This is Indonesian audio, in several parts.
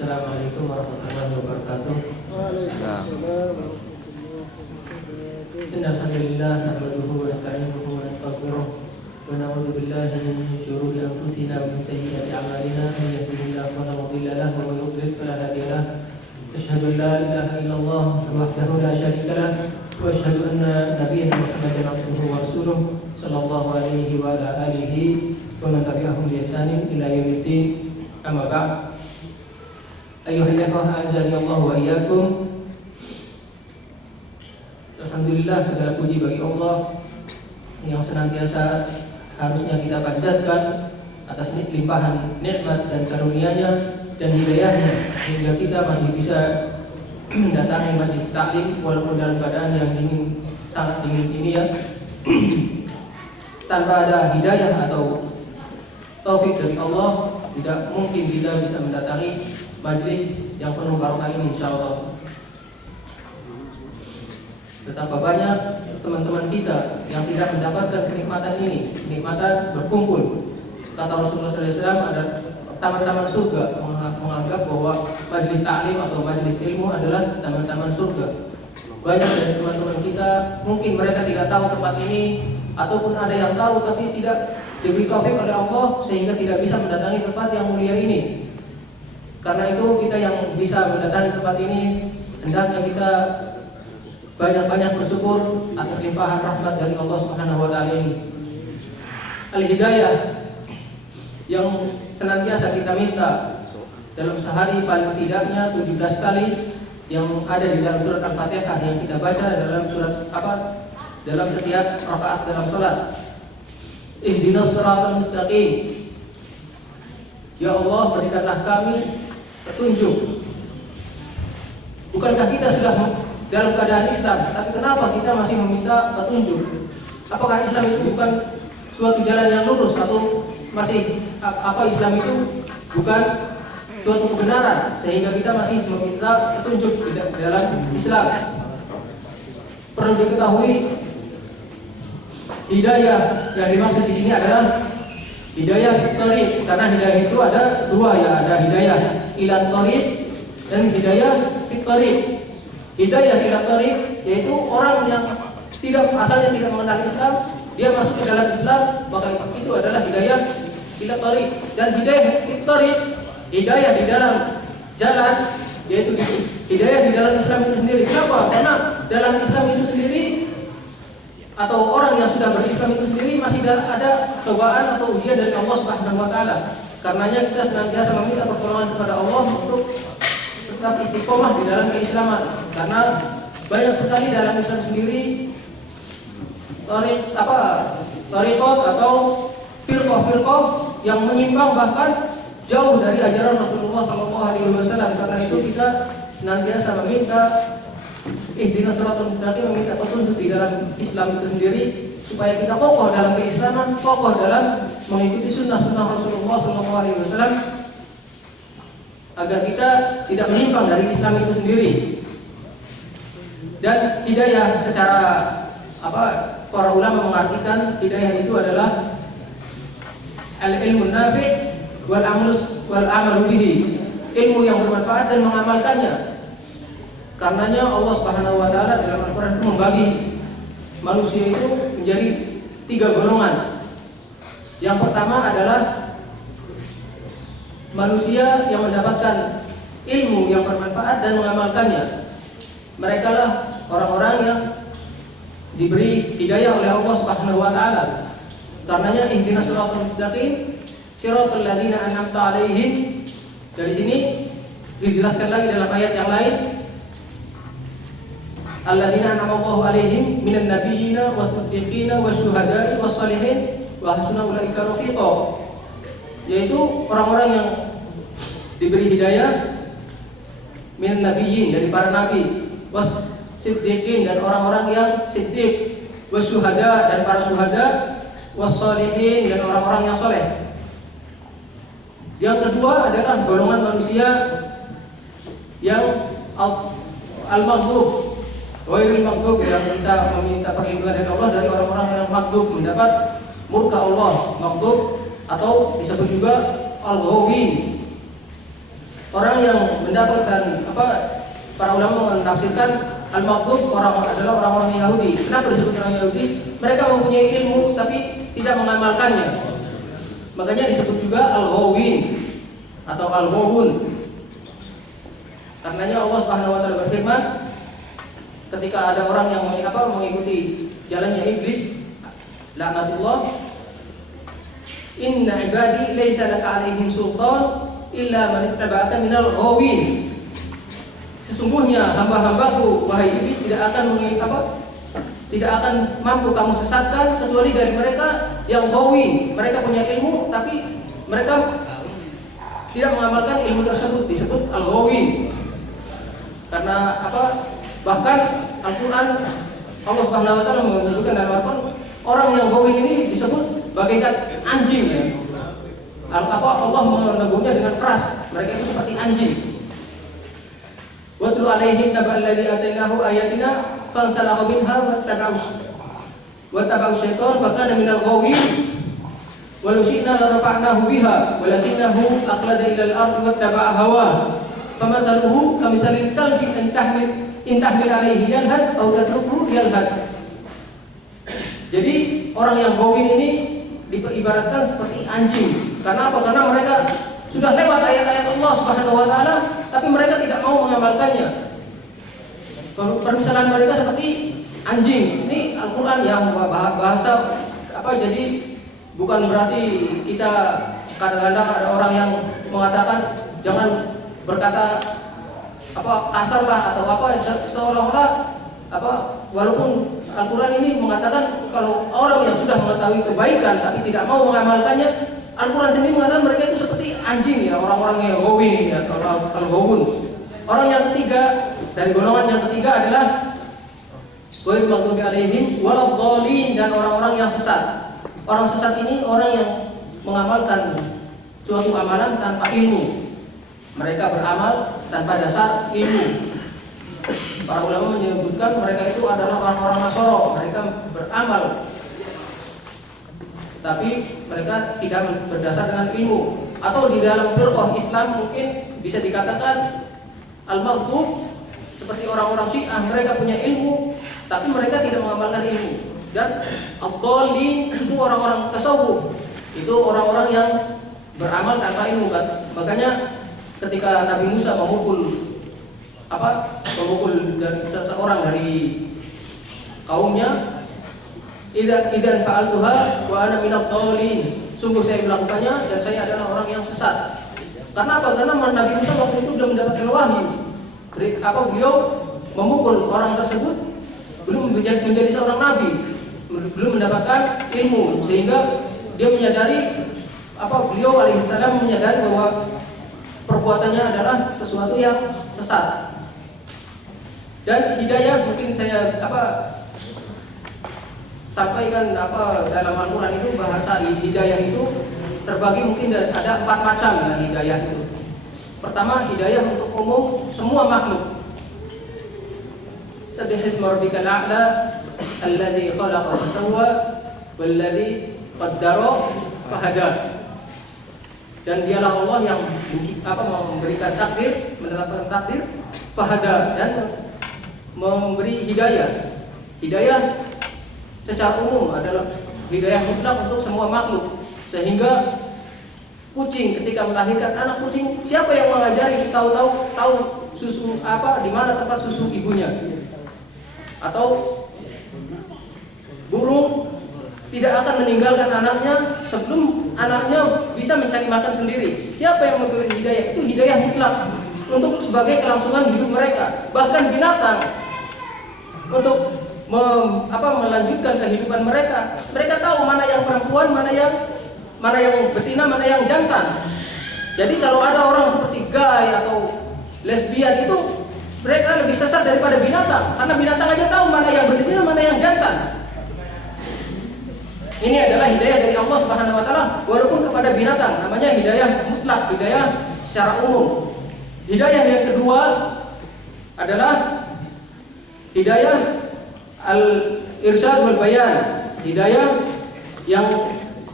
Assalamualaikum warahmatullahi wabarakatuh. Waalaikumsalam. Innalhamdulillah nahmaduhu wa nasta'inuhu wa nastaghfiruh wa na'udzu billahi min shururi anfusina wa min sayyiati a'malina may yahdihillahu fala mudilla lahu wa may yudlil fala hadiya lahu. Asyhadu an la ilaha illallah wahdahu la syarika lahu wa asyhadu anna nabiyyana Muhammadan abduhu wa rasuluh sallallahu alaihi wa ala alihi wa man tabi'ahum bi ihsanin ila yaumiddin. Amma ba'd. Ayyuhal ikhwah azani Allah wa iyyakum. Alhamdulillah, segala puji bagi Allah yang senantiasa harusnya kita panjatkan atas limpahan nikmat dan karunia-Nya dan hidayahnya hingga kita masih bisa mendatangi majelis taklim walaupun dalam keadaan yang dingin, sangat dingin ini ya. Tanpa ada hidayah atau taufik dari Allah, tidak mungkin kita bisa mendatangi majelis yang penuh barokah ini insyaallah. Betapa banyak teman-teman kita yang tidak mendapatkan kenikmatan ini, kenikmatan berkumpul. Kata Rasulullah SAW, ada taman-taman surga, menganggap bahwa majelis taklim atau majelis ilmu adalah taman-taman surga. Banyak dari teman-teman kita mungkin mereka tidak tahu tempat ini, ataupun ada yang tahu tapi tidak diberi taufik oleh Allah sehingga tidak bisa mendatangi tempat yang mulia ini. Karena itu kita yang bisa mendatangi tempat ini hendaknya kita banyak-banyak bersyukur atas limpahan rahmat dari Allah Subhanahu wa taala ini. Al-hidayah yang senantiasa kita minta dalam sehari paling tidaknya 17 kali yang ada di dalam surat Al-Fatihah yang kita baca dalam surat dalam setiap rakaat dalam salat. Ihdinas shiratal mustaqim. Ya Allah, berikanlah kami petunjuk. Bukankah kita sudah dalam keadaan Islam, tapi kenapa kita masih meminta petunjuk? Apakah Islam itu bukan suatu jalan yang lurus, atau masih Islam itu bukan suatu kebenaran sehingga kita masih meminta petunjuk di dalam Islam? Perlu diketahui, hidayah yang dimaksud di sini adalah hidayah thariq, karena hidayah itu ada dua ya, ada hidayah ila thariq dan hidayah fit thariq. Hidayah ila thariq yaitu orang yang asalnya tidak mengenal Islam, dia masuk ke dalam Islam, maka itu adalah hidayah ila thariq. Dan hidayah fit thariq, hidayah di dalam jalan, yaitu hidayah di dalam Islam itu sendiri. Kenapa? Karena dalam Islam itu sendiri atau orang yang sudah berislam itu sendiri masih ada cobaan atau ujian dari Allah Subhanahu wa taala. Karenanya kita senantiasa meminta pertolongan kepada Allah untuk tetap istiqomah di dalam keislaman. Karena banyak sekali dalam Islam sendiri tariqat atau firqah-firqah yang menyimpang bahkan jauh dari ajaran Rasulullah SAW. Karena itu kita senantiasa meminta ihdinas shiratal mustaqim, meminta petunjuk di dalam Islam itu sendiri supaya kita kokoh dalam keislaman, kokoh dalam mengikuti sunnah-sunnah Rasulullah SAW, agar kita tidak menyimpang dari Islam itu sendiri. Dan hidayah secara para ulama mengartikan hidayah itu adalah al-ilmu nafi' wal amalu bihi, ilmu yang bermanfaat dan mengamalkannya. Karenanya Allah Subhanahu wa taala dalam Al-Qur'an itu membagi manusia itu menjadi 3 golongan. Yang pertama adalah manusia yang mendapatkan ilmu yang bermanfaat dan mengamalkannya. Mereka lah orang-orang yang diberi hidayah oleh Allah Subhanahu wa taala. Karenanya ihdinas shiratal mustaqim, shiratal ladzina an'amta 'alaihim. Dari sini dijelaskan lagi dalam ayat yang lain, alladzina an'ama Allahu 'alaihim minan nabiyyina was-siddiqina wasyuhada'i was-shalihin wa hasuna ulaika rafiqa. Yaitu orang-orang yang diberi hidayah minan nabiyyin, dari para nabi, was-siddiqin, dan orang-orang yang siddiq, wasyuhada, dan para syuhada, was-shalihin, dan orang-orang yang saleh. Yang kedua adalah golongan manusia yang al-maghdub, ghairil maghdub, yang meminta perlindungan dari Allah dari orang-orang yang maghdub, mendapat murka Allah, maghdub, atau disebut juga al-ghawin. orang yang mendapatkan para ulama menafsirkan al-maghdub adalah orang-orang Yahudi. Kenapa disebut orang Yahudi? Mereka mempunyai ilmu tapi tidak mengamalkannya. Makanya disebut juga al-ghawin atau al-ghawun. Karenanya Allah Subhanahu wa taala berfirman, ketika ada orang yang mengikuti jalannya iblis, laknatullah, inna ibadi laisa laka alaihim sultan illa man ittaba'aka minal ghawin. Sesungguhnya hamba-hambaku wahai iblis tidak akan mampu kamu sesatkan kecuali dari mereka yang ghawin. Mereka punya ilmu tapi mereka tidak mengamalkan ilmu tersebut, disebut al-ghawin. Karena bahkan Al-Quran Allah Subhanahu wa taala menunjukkan dalam Al-Quran orang yang ghawin ini disebut bagaikan anjing ya. Allah menegurnya dengan keras, mereka itu seperti anjing. Watlu alaihim naba'al ladzi atainahu ayatina fansalakha minha wattaba'u syaitan fakana minal ghawin wa law syi'na la rafa'nahu biha walakinahu akhlada ila al-ardi wattaba'a hawahu famathaluhu kamisalil kalbi in tahmil alaihi yalhad aw tatrukuhu yalhad. Jadi orang yang ghawin ini diibaratkan seperti anjing. Karena apa? Karena mereka sudah lewat ayat-ayat Allah Subhanahu wa taala tapi mereka tidak mau mengamalkannya. Permisalan mereka seperti anjing. Ini Al-Qur'an yang bahasa jadi bukan berarti kita kadang-kadang ada orang yang mengatakan jangan berkata kasar lah atau seolah-olah walaupun Al-Quran ini mengatakan kalau orang yang sudah mengetahui kebaikan tapi tidak mau mengamalkannya, Al-Quran sendiri mengatakan mereka itu seperti anjing ya, orang-orang yang ghawin ya, atau al-ghawun. Orang yang ketiga dari golongan yang ketiga adalah ghairil maghdubi alaihim waladhdallin, dan orang-orang yang sesat. Orang sesat ini orang yang mengamalkan suatu amalan tanpa ilmu. Mereka beramal tanpa dasar ilmu. Para ulama menyebutkan mereka itu adalah orang-orang Nasoro. Mereka beramal tapi mereka tidak berdasar dengan ilmu. Atau di dalam firqah Islam mungkin bisa dikatakan al-maghdub seperti orang-orang Syiah, mereka punya ilmu tapi mereka tidak mengamalkan ilmu. Dan ad-dallin itu orang-orang tasawuf, itu orang-orang yang beramal tanpa ilmu kan. Makanya ketika Nabi Musa memukul dari seseorang dari kaumnya, idzan fa'altuha wa ana minadh dhalin, sungguh saya melakukannya dan saya adalah orang yang sesat. Karena apa? Karena Nabi Musa waktu itu sudah mendapatkan wahyu. Beliau memukul orang tersebut belum menjadi seorang nabi, belum mendapatkan ilmu, sehingga dia menyadari beliau alaihissalam menyadari bahwa perbuatannya adalah sesuatu yang sesat. Dan hidayah mungkin saya sampaikan dalam Al-Quran itu bahasa hidayah itu terbagi mungkin ada 4 macam ya hidayah itu. Pertama, hidayah untuk umum semua makhluk. Subbihisma rabbikal a'la alladzi khalaqa fasawwa walladzi qaddara fahada. Dan dialah Allah yang memberikan takdir, menetapkan takdir, fahada, dan memberi hidayah. Hidayah secara umum adalah hidayah mutlak untuk semua makhluk. Sehingga kucing ketika melahirkan anak kucing, siapa yang mengajari tahu susu di mana tempat susu ibunya? Atau burung tidak akan meninggalkan anaknya sebelum anaknya bisa mencari makan sendiri. Siapa yang memberi hidayah? Itu hidayah mutlak untuk sebagai kelangsungan hidup mereka. Bahkan binatang untuk melanjutkan kehidupan mereka. Mereka tahu mana yang perempuan, mana yang betina, mana yang jantan. Jadi kalau ada orang seperti gay atau lesbian itu mereka lebih sesat daripada binatang, karena binatang aja tahu mana yang betina, mana yang jantan. Ini adalah hidayah dari Allah Subhanahu wa taala walaupun kepada binatang, namanya hidayah mutlak, hidayah secara umum. Hidayah yang kedua adalah hidayah al-irsyad wal bayan. Hidayah yang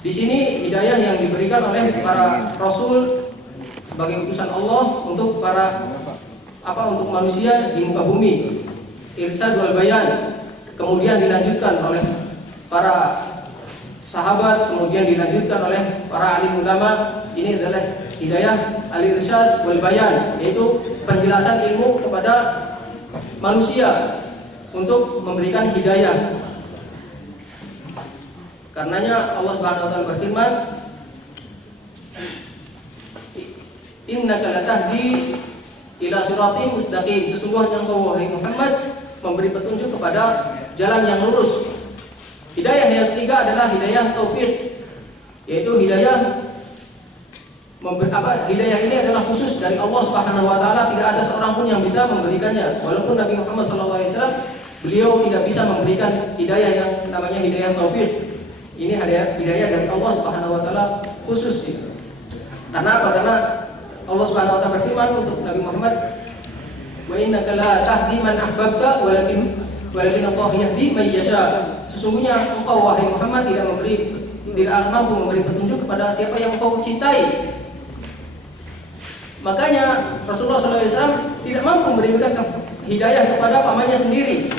di sini hidayah yang diberikan oleh para rasul sebagai utusan Allah untuk untuk manusia di muka bumi. Irsyad wal bayan. Kemudian dilanjutkan oleh para sahabat, kemudian dilanjutkan oleh para alim ulama. Ini adalah hidayah al-irsyad wal bayan, yaitu penjelasan ilmu kepada manusia untuk memberikan hidayah. Karenanya Allah Subhanahu wa taala berfirman, innaka latahdi ila siratim mustaqim. Sesungguhnya engkau wahai Muhammad memberi petunjuk kepada jalan yang lurus. Hidayah yang ketiga adalah hidayah taufik, yaitu hidayah hidayah ini adalah khusus dari Allah Subhanahu wa taala, tidak ada seorang pun yang bisa memberikannya. Walaupun Nabi Muhammad SAW beliau tidak bisa memberikan hidayah yang namanya hidayah taufik. Ini hidayah dari Allah Subhanahu wa taala khusus ya. Karena apa? Karena Allah Subhanahu wa taala berfirman untuk Nabi Muhammad, "Wa innaka la tahdi man ahbabta walakin Allah yahdi man yasha." Sesungguhnya engkau wahai Muhammad tidak mampu memberi petunjuk kepada siapa yang engkau cintai. Makanya Rasulullah SAW tidak mampu memberikan hidayah kepada pamannya sendiri,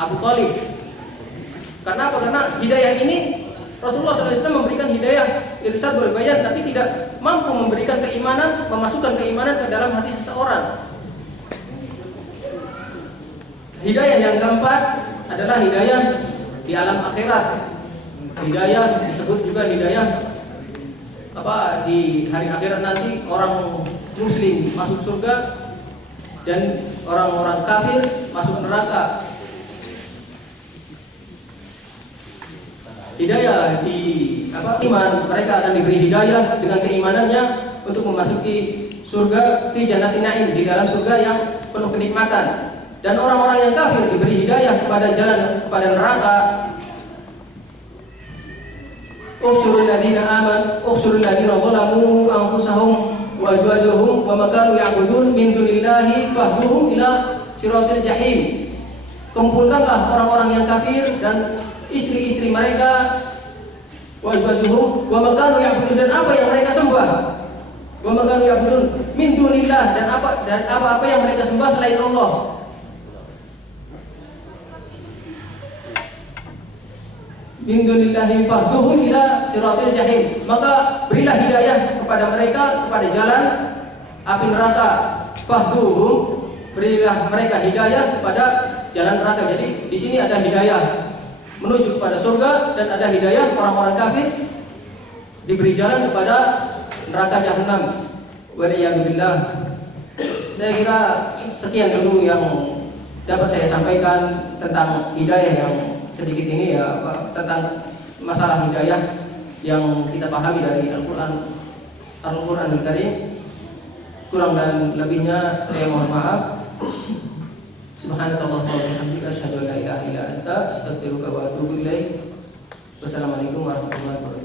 Abu Thalib. Karena apa? Karena hidayah ini Rasulullah SAW memberikan hidayah irsyad wal bayan, tapi tidak mampu memberikan keimanan, memasukkan keimanan ke dalam hati seseorang. Hidayah yang keempat adalah hidayah di alam akhirat. Hidayah disebut juga hidayah di hari akhirat nanti, orang muslim masuk surga dan orang-orang kafir masuk neraka. Hidayah di iman, mereka akan diberi hidayah dengan keimanannya untuk memasuki surga fi jannatin na'im, di dalam surga yang penuh kenikmatan. Dan orang-orang yang kafir diberi hidayah kepada neraka. Ukhsurul ladina zalamu anfusahum wa azwajuhum wa ma kanu ya'budun min dunillahi fahduhum ila siratil jahim. Kumpulkanlah orang-orang yang kafir dan istri-istri mereka, wa azwajuhum wa ma kanu ya'budun, dan apa yang mereka sembah. Wa ma kanu ya'budun min dunillah, dan apa-apa yang mereka sembah selain Allah. Min dunillahi fahduhum ila siratil jahim. Maka berilah hidayah kepada mereka kepada jalan api neraka. Fahduhum, berilah mereka hidayah kepada jalan neraka. Jadi di sini ada hidayah menuju kepada surga dan ada hidayah orang-orang kafir diberi jalan kepada neraka jahanam. Waliyadzubillah. Saya kira sekian dulu yang dapat saya sampaikan tentang hidayah yang sedikit ini ya, tentang masalah hidayah yang kita pahami dari Al-Qur'anul Karim. Kurang dan lebihnya saya mohon maaf. Subhanakallahumma wa bihamdika asyhadu an la ilaha illa anta astaghfiruka wa atubu ilaik. Wassalamualaikum warahmatullahi wabarakatuh.